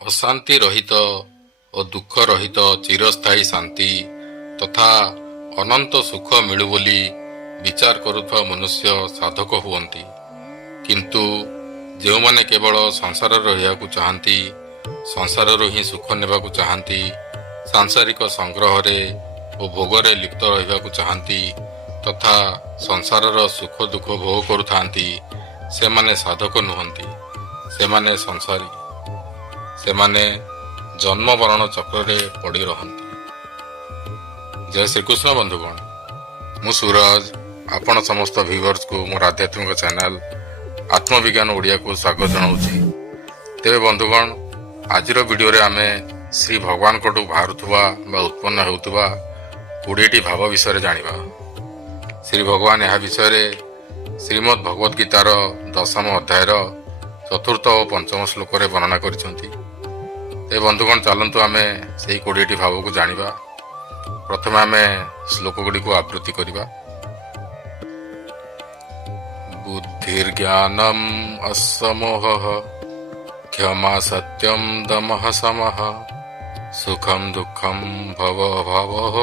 ଅଶାନ୍ତି ରହିତ ଓ ଦୁଃଖ ରହିତ ଚିରସ୍ଥାୟୀ ଶାନ୍ତି ତଥା ଅନନ୍ତ ସୁଖ ମିଳୁ ବୋଲି ବିଚାର କରୁଥିବା ମନୁଷ୍ୟ ସାଧକ ହୁଅନ୍ତି। କିନ୍ତୁ ଯେଉଁମାନେ କେବଳ ସଂସାରରେ ରହିବାକୁ ଚାହାନ୍ତି, ସଂସାରରୁ ହିଁ ସୁଖ ନେବାକୁ ଚାହାନ୍ତି, ସାଂସାରିକ ସଂଗ୍ରହରେ ଓ ଭୋଗରେ ଲିପ୍ତ ରହିବାକୁ ଚାହାନ୍ତି ତଥା ସଂସାରର ସୁଖ ଦୁଃଖ ଭୋଗ କରୁଥାନ୍ତି, ସେମାନେ ସାଧକ ନୁହନ୍ତି, ସେମାନେ ସଂସାରୀ। ସେମାନେ ଜନ୍ମ ମରଣ ଚକ୍ରରେ ପଡ଼ି ରହନ୍ତି। ଜୟ ଶ୍ରୀକୃଷ୍ଣ ବନ୍ଧୁଗଣ, ମୁଁ ସୁରଜ ଆପଣ ସମସ୍ତ ଭିଉଅର୍ସକୁ ମୋର ଆଧ୍ୟାତ୍ମିକ ଚ୍ୟାନେଲ ଆତ୍ମବିଜ୍ଞାନ ଓଡ଼ିଆକୁ ସ୍ୱାଗତ ଜଣାଉଛି। ତେବେ ବନ୍ଧୁଗଣ, ଆଜିର ଭିଡ଼ିଓରେ ଆମେ ଶ୍ରୀ ଭଗବାନଙ୍କଠୁ ବାହାରୁଥିବା ବା ଉତ୍ପନ୍ନ ହେଉଥିବା 20ଟି ଭାବ ବିଷୟରେ ଜାଣିବା। ଶ୍ରୀ ଭଗବାନ ଏହା ବିଷୟରେ ଶ୍ରୀମଦ୍ ଭଗବତ ଗୀତାର 10ମ ଅଧ୍ୟାୟର 4ର୍ଥ ଓ 5ମ ଶ୍ଲୋକରେ ବର୍ଣ୍ଣନା କରିଛନ୍ତି। ଏ ବନ୍ଧୁଗଣ, ଚାଲନ୍ତୁ ଆମେ ସେହି 20ଟି ଭାବକୁ ଜାଣିବା। ପ୍ରଥମେ ଆମେ ଶ୍ଲୋକ ଗୁଡ଼ିକୁ ଆବୃତ୍ତି କରିବା। ବୁଦ୍ଧିର୍ଜ୍ଞାନମ୍ ଅସମୋହଃ କ୍ଷମା ସତ୍ୟମ୍ ଦମଃ ସମଃ ସୁଖମ୍ ଦୁଃଖମ୍ ଭବ ଭାବଃ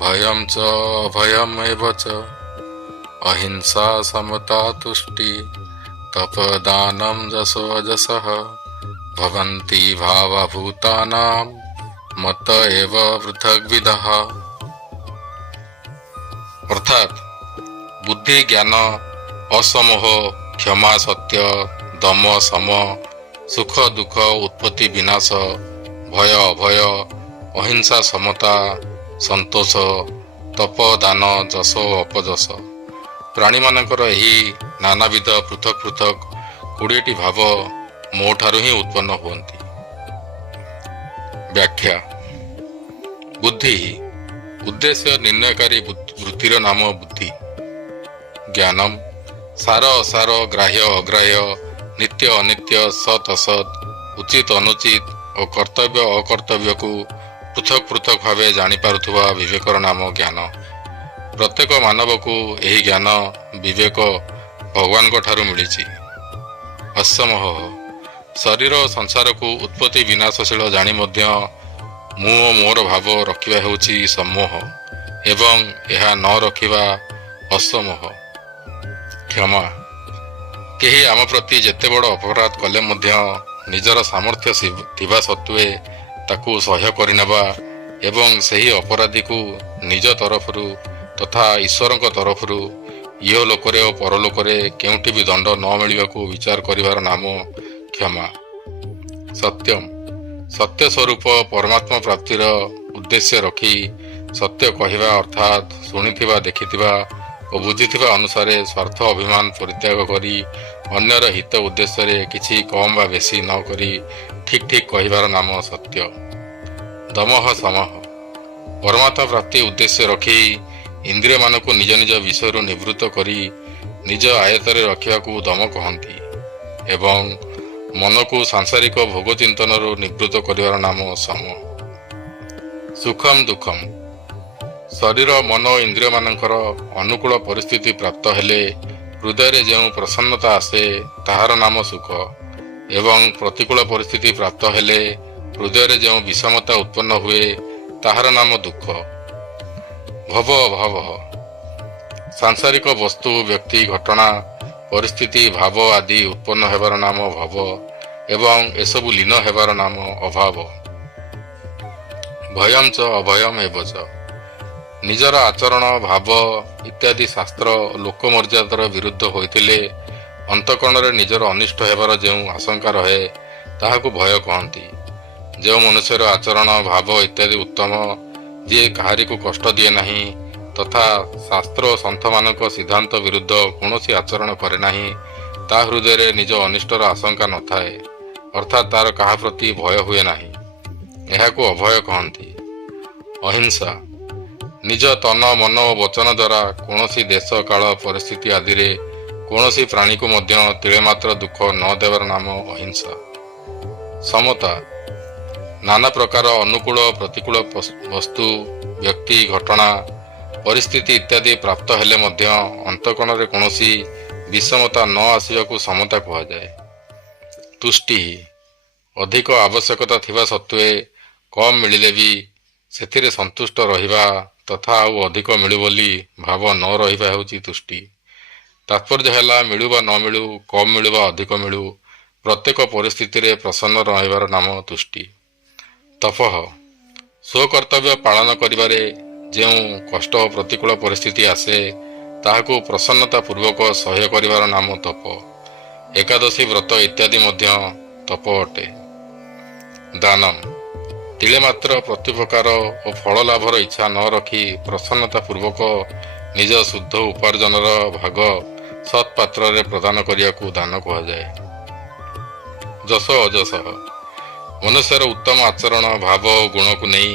ଭୟଂ ଚ ଅଭୟମ୍ ଏବ ଚ ଅହିଂସା ସମତା ତୁଷ୍ଟି ତପଦାନମ୍ ଯଶୋ ଯଶଃ ଭବନ୍ତି ଭାବଭୂତାନାଂ ମତ ଏବ ପୃଥଗ୍ବିଦଃ। ଅର୍ଥାତ୍ ବୁଦ୍ଧି, ଜ୍ଞାନ, ଅସମୋହ, କ୍ଷମା, ସତ୍ୟ, ଦମ, ସମ, ସୁଖ ଦୁଃଖ, ଉତ୍ପତ୍ତି ବିନାଶ, ଭୟ ଅଭୟ, ଅହିଂସା ସମତା, ସନ୍ତୋଷ, ତପ ଦାନ, ଯଶ ଓ ଅପଯଶ। ପ୍ରାଣୀମାନଙ୍କର ଏହି ନାନାବିଧ ପୃଥକ ପୃଥକ 20ଟି ଭାବ ମୋ ଠାରୁ ହିଁ ଉତ୍ପନ୍ନ ହୁଅନ୍ତି। ବ୍ୟାଖ୍ୟା। ବୁଦ୍ଧି ଉଦ୍ଦେଶ୍ୟ ନିର୍ଣ୍ଣୟକାରୀ ବୃତ୍ତିର ନାମ ବୁଦ୍ଧି। ଜ୍ଞାନମ୍ ସାର ଅସାର, ଗ୍ରାହ୍ୟ ଅଗ୍ରାହ୍ୟ, ନିତ୍ୟ ଅନିତ୍ୟ, ସତ୍ ଅସତ୍, ଉଚିତ ଅନୁଚିତ ଓ କର୍ତ୍ତବ୍ୟ ଅକର୍ତ୍ତବ୍ୟକୁ ପୃଥକ ପୃଥକ ଭାବେ ଜାଣିପାରୁଥିବା ବିବେକର ନାମ ଜ୍ଞାନ। ପ୍ରତ୍ୟେକ ମାନବକୁ ଏହି ଜ୍ଞାନ ବିବେକ ଭଗବାନଙ୍କ ଠାରୁ ମିଳିଛି। ଅସମୋହ ଶରୀର ଓ ସଂସାରକୁ ଉତ୍ପତ୍ତି ବିନାଶଶୀଳ ଜାଣି ମଧ୍ୟ ମୁଁ ଓ ମୋର ଭାବ ରଖିବା ହେଉଛି ସମୋହ ଏବଂ ଏହା ନ ରଖିବା ଅସମୋହ। କ୍ଷମା କେହି ଆମ ପ୍ରତି ଯେତେ ବଡ଼ ଅପରାଧ କଲେ ମଧ୍ୟ ନିଜର ସାମର୍ଥ୍ୟ ଥିବା ସତ୍ତ୍ୱେ ତାକୁ ସହ୍ୟ କରିନେବା ଏବଂ ସେହି ଅପରାଧୀକୁ ନିଜ ତରଫରୁ ତଥା ଈଶ୍ୱରଙ୍କ ତରଫରୁ ଇହଲୋକରେ ଓ ପରଲୋକରେ କେଉଁଠି ବି ଦଣ୍ଡ ନ ମିଳିବାକୁ ବିଚାର କରିବାର ନାମ କ୍ଷମା। ସତ୍ୟମ୍ ସତ୍ୟ ସ୍ୱରୂପ ପରମାତ୍ମା ପ୍ରାପ୍ତିର ଉଦ୍ଦେଶ୍ୟ ରଖି ସତ୍ୟ କହିବା, ଅର୍ଥାତ୍ ଶୁଣିଥିବା, ଦେଖିଥିବା ଓ ବୁଝିଥିବା ଅନୁସାରେ ସ୍ୱାର୍ଥ ଅଭିମାନ ପରିତ୍ୟାଗ କରି ଅନ୍ୟର ହିତ ଉଦ୍ଦେଶ୍ୟରେ କିଛି କମ୍ ବା ବେଶୀ ନ କରି ଠିକ୍ ଠିକ୍ କହିବାର ନାମ ସତ୍ୟ। ଦମଃ ସମଃ ପରମାତ୍ମା ପ୍ରାପ୍ତି ଉଦ୍ଦେଶ୍ୟ ରଖି ଇନ୍ଦ୍ରିୟମାନଙ୍କୁ ନିଜ ନିଜ ବିଷୟରୁ ନିବୃତ୍ତ କରି ନିଜ ଆୟତ୍ତରେ ରଖିବାକୁ ଦମ କହନ୍ତି ଏବଂ ମନକୁ ସାଂସାରିକ ଭୋଗ ଚିନ୍ତନରୁ ନିବୃତ୍ତ କରିବାର ନାମ ସମ। ସୁଖମ୍ ଦୁଃଖମ୍ ଶରୀର, ମନ ଓ ଇନ୍ଦ୍ରିୟମାନଙ୍କର ଅନୁକୂଳ ପରିସ୍ଥିତି ପ୍ରାପ୍ତ ହେଲେ ହୃଦୟରେ ଯେଉଁ ପ୍ରସନ୍ନତା ଆସେ ତାହାର ନାମ ସୁଖ ଏବଂ ପ୍ରତିକୂଳ ପରିସ୍ଥିତି ପ୍ରାପ୍ତ ହେଲେ ହୃଦୟରେ ଯେଉଁ ବିଷମତା ଉତ୍ପନ୍ନ ହୁଏ ତାହାର ନାମ ଦୁଃଖ। ଭବ ଅଭାବ ସାଂସାରିକ ବସ୍ତୁ, ବ୍ୟକ୍ତି, ଘଟଣା, ପରିସ୍ଥିତି, ଭାବ ଆଦି ଉତ୍ପନ୍ନ ହେବାର ନାମ ଭବ ଏବଂ ଏସବୁ ଲୀନ ହେବାର ନାମ ଅଭାବ। ଭୟଂ ଚ ଅଭୟମ୍ ଏବ ଚ ନିଜର ଆଚରଣ, ଭାବ ଇତ୍ୟାଦି ଶାସ୍ତ୍ର ଲୋକମର୍ଯ୍ୟାଦାର ବିରୁଦ୍ଧ ହୋଇଥିଲେ ଅନ୍ତଃକରଣରେ ନିଜର ଅନିଷ୍ଟ ହେବାର ଯେଉଁ ଆଶଙ୍କା ରହେ ତାହାକୁ ଭୟ କହନ୍ତି। ଯେଉଁ ମନୁଷ୍ୟର ଆଚରଣ, ଭାବ ଇତ୍ୟାଦି ଉତ୍ତମ, ଯିଏ କାହାରିକୁ କଷ୍ଟ ଦିଏ ନାହିଁ ତଥା ଶାସ୍ତ୍ର ଓ ସନ୍ଥମାନଙ୍କ ସିଦ୍ଧାନ୍ତ ବିରୁଦ୍ଧ କୌଣସି ଆଚରଣ କରେ ନାହିଁ, ତା ହୃଦୟରେ ନିଜ ଅନିଷ୍ଟର ଆଶଙ୍କା ନଥାଏ, ଅର୍ଥାତ୍ ତାର କାହା ପ୍ରତି ଭୟ ହୁଏ ନାହିଁ, ଏହାକୁ ଅଭୟ କହନ୍ତି। ଅହିଂସା ନିଜ ତନ, ମନ ଓ ବଚନ ଦ୍ୱାରା କୌଣସି ଦେଶ, କାଳ, ପରିସ୍ଥିତି ଆଦିରେ କୌଣସି ପ୍ରାଣୀକୁ ମଧ୍ୟ ତିଳେ ମାତ୍ର ଦୁଃଖ ନ ଦେବାର ନାମ ଅହିଂସା। ସମତା ନାନା ପ୍ରକାର ଅନୁକୂଳ ପ୍ରତିକୂଳ ବସ୍ତୁ, ବ୍ୟକ୍ତି, ଘଟଣା, ପରିସ୍ଥିତି ଇତ୍ୟାଦି ପ୍ରାପ୍ତ ହେଲେ ମଧ୍ୟ ଅନ୍ତଃକରଣରେ କୌଣସି ବିଷମତା ନ ଆସିବାକୁ ସମତା କୁହାଯାଏ। ତୁଷ୍ଟି ଅଧିକ ଆବଶ୍ୟକତା ଥିବା ସତ୍ତ୍ୱେ କମ୍ ମିଳିଲେ ବି ସେଥିରେ ସନ୍ତୁଷ୍ଟ ରହିବା ତଥା ଆଉ ଅଧିକ ମିଳୁ ବୋଲି ଭାବ ନ ରହିବା ହେଉଛି ତୁଷ୍ଟି। ତାତ୍ପର୍ଯ୍ୟ ହେଲା ମିଳୁ ବା ନ ମିଳୁ, କମ୍ ମିଳୁ ବା ଅଧିକ ମିଳୁ, ପ୍ରତ୍ୟେକ ପରିସ୍ଥିତିରେ ପ୍ରସନ୍ନ ରହିବାର ନାମ ତୁଷ୍ଟି। ତପଃ ସ୍ୱକର୍ତ୍ତବ୍ୟ ପାଳନ କରିବାରେ ଯେଉଁ କଷ୍ଟ ଓ ପ୍ରତିକୂଳ ପରିସ୍ଥିତି ଆସେ ତାହାକୁ ପ୍ରସନ୍ନତା ପୂର୍ବକ ସହ୍ୟ କରିବାର ନାମ ତପ। ଏକାଦଶୀ ବ୍ରତ ଇତ୍ୟାଦି ମଧ୍ୟ ତପ ଅଟେ। ଦାନମ୍ ତିଳେ ମାତ୍ର ପ୍ରତିପ୍ରକାର ଓ ଫଳ ଲାଭର ଇଚ୍ଛା ନ ରଖି ପ୍ରସନ୍ନତା ପୂର୍ବକ ନିଜ ଶୁଦ୍ଧ ଉପାର୍ଜନର ଭାଗ ସତ୍ ପାତ୍ରରେ ପ୍ରଦାନ କରିବାକୁ ଦାନ କୁହାଯାଏ। ଯଶ ଅଯଶଃ ମନୁଷ୍ୟର ଉତ୍ତମ ଆଚରଣ, ଭାବ ଓ ଗୁଣକୁ ନେଇ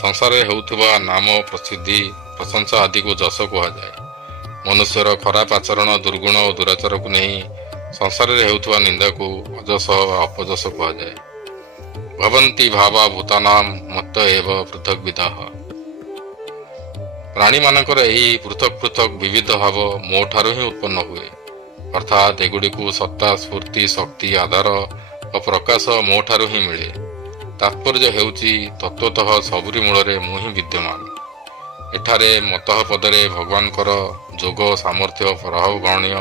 ସଂସାରରେ ହେଉଥିବା ନାମ, ପ୍ରସିଦ୍ଧି, ପ୍ରଶଂସା ଆଦିକୁ ଯଶ କୁହାଯାଏ। ମନୁଷ୍ୟର ଖରାପ ଆଚରଣ, ଦୁର୍ଗୁଣ ଓ ଦୁରାଚାରକୁ ନେଇ ସଂସାରରେ ହେଉଥିବା ନିନ୍ଦାକୁ ଅଯଶ ବା ଅପଯଶ କୁହାଯାଏ। ଭବନ୍ତି ଭାବା ଭୂତାନାଂ ମତ୍ତ ଏବ ପୃଥକ୍ ବିଦାଃ ପ୍ରାଣୀମାନଙ୍କର ଏହି ପୃଥକ୍ ପୃଥକ୍ ବିବିଧ ଭାବ ମୋ ଠାରୁ ହିଁ ଉତ୍ପନ୍ନ ହୁଏ, ଅର୍ଥାତ୍ ଏଗୁଡ଼ିକୁ ସତ୍ତା, ସ୍ଫୂର୍ତ୍ତି, ଶକ୍ତି, ଆଧାର ଓ ପ୍ରକାଶ ମୋ ଠାରୁ ହିଁ ମିଳେ। ତାତ୍ପର୍ଯ୍ୟ ହେଉଛି ତତ୍ତ୍ୱତଃ ସବୁରି ମୂଳରେ ମୁଁ ହିଁ ବିଦ୍ୟମାନ। ଏଠାରେ ମତଃ ପଦରେ ଭଗବାନଙ୍କର ଯୋଗ, ସାମର୍ଥ୍ୟ, ପ୍ରଭାବ ଗ୍ରହଣୀୟ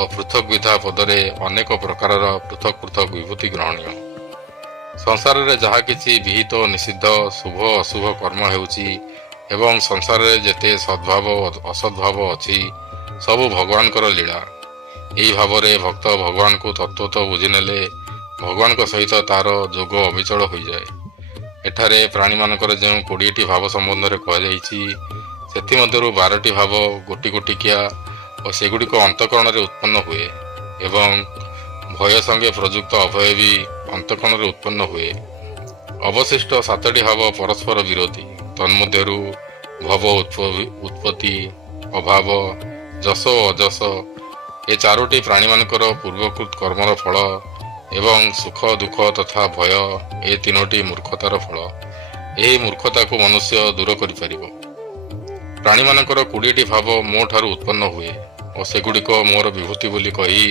ଓ ପୃଥକ୍ ବିଧା ପଦରେ ଅନେକ ପ୍ରକାରର ପୃଥକ୍ ପୃଥକ୍ ବିଭୂତି ଗ୍ରହଣୀୟ। ସଂସାରରେ ଯାହା କିଛି ବିହିତ ଓ ନିଷିଦ୍ଧ, ଶୁଭ ଅଶୁଭ କର୍ମ ହେଉଛି ଏବଂ ସଂସାରରେ ଯେତେ ସଦ୍ଭାବ ଓ ଅସଦ୍ଭାବ ଅଛି ସବୁ ଭଗବାନଙ୍କର ଲୀଳା। ଏହି ଭାବରେ ଭକ୍ତ ଭଗବାନଙ୍କୁ ତତ୍ତ୍ୱତଃ ବୁଝିନେଲେ ଭଗବାନଙ୍କ ସହିତ ତାର ଯୋଗ ଅବିଚଳ ହୋଇଯାଏ। ଏଠାରେ ପ୍ରାଣୀମାନଙ୍କର ଯେଉଁ 20ଟି ଭାବ ସମ୍ବନ୍ଧରେ କୁହାଯାଇଛି ସେଥିମଧ୍ୟରୁ 12ଟି ଭାବ ଗୋଟି ଗୋଟିକିଆ ଓ ସେଗୁଡ଼ିକ ଅନ୍ତଃକରଣରେ ଉତ୍ପନ୍ନ ହୁଏ ଏବଂ ଭୟ ସଙ୍ଗେ ପ୍ରଯୁକ୍ତ ଅଭୟ ବି ଅନ୍ତଃକରଣରେ ଉତ୍ପନ୍ନ ହୁଏ। ଅବଶିଷ୍ଟ 7ଟି ଭାବ ପରସ୍ପର ବିରୋଧୀ। ତନ୍ମଧ୍ୟରୁ ଭବ ଉତ୍ପତ୍ତି, ଅଭାବ, ଯଶ ଓ ଅଯଶ ଏ 4ଟି ପ୍ରାଣୀମାନଙ୍କର ପୂର୍ବକୃତ କର୍ମର ଫଳ ଏବଂ ସୁଖ ଦୁଃଖ ତଥା ଭୟ ଏ 3ଟି ମୂର୍ଖତାର ଫଳ। ଏହି ମୂର୍ଖତାକୁ ମନୁଷ୍ୟ ଦୂର କରିପାରିବ। ପ୍ରାଣୀମାନଙ୍କର 20ଟି ଭାବ ମୋ ଠାରୁ ଉତ୍ପନ୍ନ ହୁଏ ଓ ସେଗୁଡ଼ିକ ମୋର ବିଭୂତି ବୋଲି କହି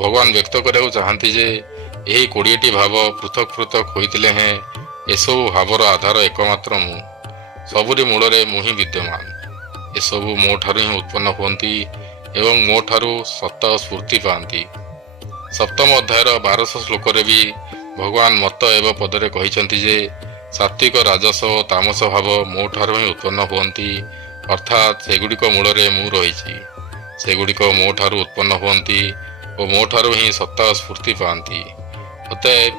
ଭଗବାନ ବ୍ୟକ୍ତ କରିବାକୁ ଚାହାନ୍ତି ଯେ ଏହି 20ଟି ଭାବ ପୃଥକ୍ ପୃଥକ୍ ହୋଇଥିଲେ ହେଁ ଏସବୁ ଭାବର ଆଧାର ଏକମାତ୍ର ମୁଁ। ସବୁରି ମୂଳରେ ମୁଁ ହିଁ ବିଦ୍ୟମାନ। ଏସବୁ ମୋ ଠାରୁ ହିଁ ଉତ୍ପନ୍ନ ହୁଅନ୍ତି ଏବଂ ମୋ ଠାରୁ ସତ୍ତା ଓ ସ୍ଫୂର୍ତ୍ତି ପାଆନ୍ତି। ସପ୍ତମ ଅଧ୍ୟାୟର 1200 ଶ୍ଲୋକରେ ବି ଭଗବାନ ମତ ଏବ ପଦରେ କହିଛନ୍ତି ଯେ ସାତ୍ୱିକ, ରାଜସ ଓ ତାମସ ଭାବ ମୋ ଠାରୁ ହିଁ ଉତ୍ପନ୍ନ ହୁଅନ୍ତି, ଅର୍ଥାତ୍ ସେଗୁଡ଼ିକ ମୂଳରେ ମୁଁ ରହିଛି। ସେଗୁଡ଼ିକ ମୋ ଠାରୁ ଉତ୍ପନ୍ନ ହୁଅନ୍ତି ଓ ମୋ ଠାରୁ ହିଁ ସତ୍ତା ଓ ସ୍ଫୂର୍ତ୍ତି ପାଆନ୍ତି। ଅତଏବ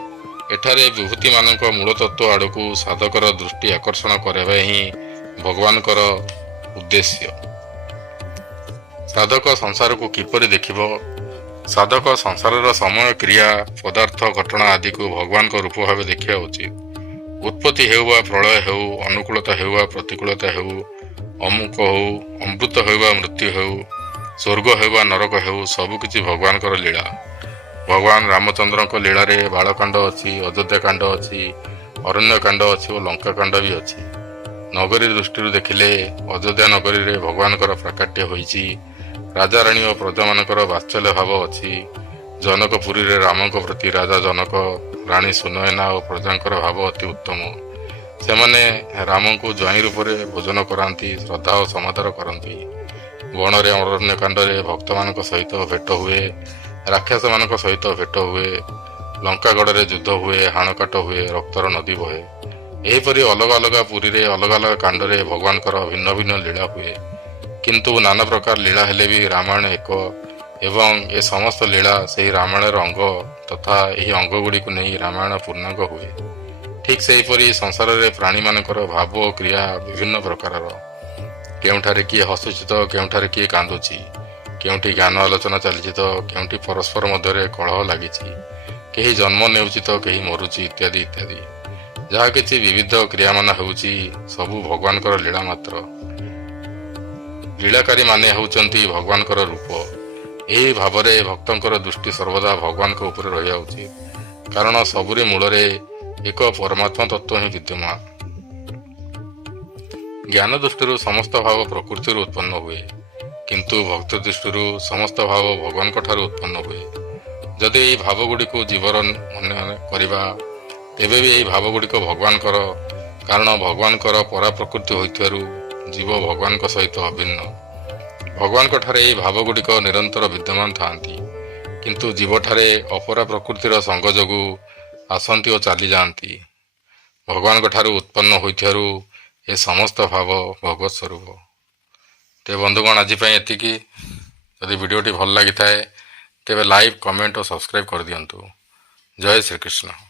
ଏଠାରେ ବିଭୂତିମାନଙ୍କ ମୂଳ ତତ୍ତ୍ୱ ଆଡ଼କୁ ସାଧକର ଦୃଷ୍ଟି ଆକର୍ଷଣ କରିବା ହିଁ ଭଗବାନଙ୍କର ଉଦ୍ଦେଶ୍ୟ। ସାଧକ ସଂସାରକୁ କିପରି ଦେଖିବ? ସାଧକ ସଂସାରର ସମୟ, କ୍ରିୟା, ପଦାର୍ଥ, ଘଟଣା ଆଦିକୁ ଭଗବାନଙ୍କ ରୂପ ଭାବେ ଦେଖିବା ଉଚିତ। ଉତ୍ପତ୍ତି ହେଉ ବା ପ୍ରଳୟ ହେଉ, ଅନୁକୂଳତା ହେଉ ବା ପ୍ରତିକୂଳତା ହେଉ, ଅମୁକ ହେଉ, ଅମୃତ ହେଉ ବା ମୃତ୍ୟୁ ହେଉ, ସ୍ୱର୍ଗ ହେଉ ବା ନରକ ହେଉ, ସବୁକିଛି ଭଗବାନଙ୍କର ଲୀଳା। ଭଗବାନ ରାମଚନ୍ଦ୍ରଙ୍କ ଲୀଳାରେ ବାଳକାଣ୍ଡ ଅଛି, ଅଯୋଧ୍ୟାକାଣ୍ଡ ଅଛି, ଅରଣ୍ୟକାଣ୍ଡ ଅଛି ଓ ଲଙ୍କାକାଣ୍ଡ ବି ଅଛି। ନଗରୀ ଦୃଷ୍ଟିରୁ ଦେଖିଲେ ଅଯୋଧ୍ୟା ନଗରୀରେ ଭଗବାନଙ୍କର ପ୍ରାକାଟ୍ୟ ହୋଇଛି। ରାଜାରାଣୀ ଓ ପ୍ରଜାମାନଙ୍କର ବାତ୍ସଲ୍ୟ ଭାବ ଅଛି। ଜନକପୁରୀରେ ରାମଙ୍କ ପ୍ରତି ରାଜା ଜନକ, ରାଣୀ ସୁନୟନା ଓ ପ୍ରଜାଙ୍କର ଭାବ ଅତି ଉତ୍ତମ। ସେମାନେ ରାମଙ୍କୁ ଜ୍ୱାଇଁ ରୂପରେ ଭୋଜନ କରାନ୍ତି, ଶ୍ରଦ୍ଧା ଓ ସମାଦର କରନ୍ତି। ବଣରେ ଅରଣ୍ୟକାଣ୍ଡରେ ଭକ୍ତମାନଙ୍କ ସହିତ ଭେଟ ହୁଏ, ରାକ୍ଷସମାନଙ୍କ ସହିତ ଭେଟ ହୁଏ। ଲଙ୍କାଗଡ଼ରେ ଯୁଦ୍ଧ ହୁଏ, ହାଣକାଟ ହୁଏ, ରକ୍ତର ନଦୀ ବହେ। ଏହିପରି ଅଲଗା ଅଲଗା ପୁରୀରେ ଅଲଗା ଅଲଗା କାଣ୍ଡରେ ଭଗବାନଙ୍କର ଭିନ୍ନ ଭିନ୍ନ ଲୀଳା ହୁଏ। କିନ୍ତୁ ନାନା ପ୍ରକାର ଲୀଳା ହେଲେ ବି ରାମାୟଣ ଏକ ଏବଂ ଏ ସମସ୍ତ ଲୀଳା ସେହି ରାମାୟଣର ଅଙ୍ଗ ତଥା ଏହି ଅଙ୍ଗଗୁଡ଼ିକୁ ନେଇ ରାମାୟଣ ପୂର୍ଣ୍ଣାଙ୍ଗ ହୁଏ। ଠିକ୍ ସେହିପରି ସଂସାରରେ ପ୍ରାଣୀମାନଙ୍କର ଭାବ ଓ କ୍ରିୟା ବିଭିନ୍ନ ପ୍ରକାରର। କେଉଁଠାରେ କିଏ ହସୁଛି ତ କେଉଁଠାରେ କିଏ କାନ୍ଦୁଛି, କେଉଁଠି ଜ୍ଞାନ ଆଲୋଚନା ଚାଲିଛି ତ କେଉଁଠି ପରସ୍ପର ମଧ୍ୟରେ କଳହ ଲାଗିଛି, କେହି ଜନ୍ମ ନେଉଛି ତ କେହି ମରୁଛି ଇତ୍ୟାଦି ଇତ୍ୟାଦି। ଯାହା କିଛି ବିବିଧ କ୍ରିୟାମାନ ହେଉଛି ସବୁ ଭଗବାନଙ୍କର ଲୀଳା ମାତ୍ର। ଲୀଳାକାରୀମାନେ ହେଉଛନ୍ତି ଭଗବାନଙ୍କର ରୂପ। ଏହି ଭାବରେ ଭକ୍ତଙ୍କର ଦୃଷ୍ଟି ସର୍ବଦା ଭଗବାନଙ୍କ ଉପରେ ରହିବା ଉଚିତ, କାରଣ ସବୁରି ମୂଳରେ ଏକ ପରମାତ୍ମା ତତ୍ତ୍ୱ ହିଁ ବିଦ୍ୟମାନ। ଜ୍ଞାନ ଦୃଷ୍ଟିରୁ ସମସ୍ତ ଭାବ ପ୍ରକୃତିରୁ ଉତ୍ପନ୍ନ ହୁଏ, କିନ୍ତୁ ଭକ୍ତ ଦୃଷ୍ଟିରୁ ସମସ୍ତ ଭାବ ଭଗବାନଙ୍କ ଠାରୁ ଉତ୍ପନ୍ନ ହୁଏ। ଯଦି ଏହି ଭାବଗୁଡ଼ିକୁ ଜୀବର ମନେ କରିବା, ତେବେ ବି ଏହି ଭାବଗୁଡ଼ିକ ଭଗବାନଙ୍କର, କାରଣ ଭଗବାନଙ୍କର ପରା ପ୍ରକୃତି ହୋଇଥିବାରୁ ଜୀବ ଭଗବାନଙ୍କ ସହିତ ଅଭିନ୍ନ। ଭଗବାନଙ୍କ ଠାରେ ଏହି ଭାବଗୁଡ଼ିକ ନିରନ୍ତର ବିଦ୍ୟମାନ ଥାନ୍ତି, କିନ୍ତୁ ଜୀବଠାରେ ଅପରା ପ୍ରକୃତିର ସଙ୍ଗ ଯୋଗୁଁ ଆସନ୍ତି ଓ ଚାଲିଯାଆନ୍ତି। ଭଗବାନଙ୍କ ଠାରୁ ଉତ୍ପନ୍ନ ହୋଇଥିବାରୁ ଏ ସମସ୍ତ ଭାବ ଭଗବତ ସ୍ୱରୂପ। ତେବେ ବନ୍ଧୁଗଣ, ଆଜି ପାଇଁ ଏତିକି। ଯଦି ଭିଡ଼ିଓଟି ଭଲ ଲାଗିଥାଏ ତେବେ ଲାଇକ୍, କମେଣ୍ଟ ଓ ସବସ୍କ୍ରାଇବ୍ କରିଦିଅନ୍ତୁ। ଜୟ ଶ୍ରୀକୃଷ୍ଣ।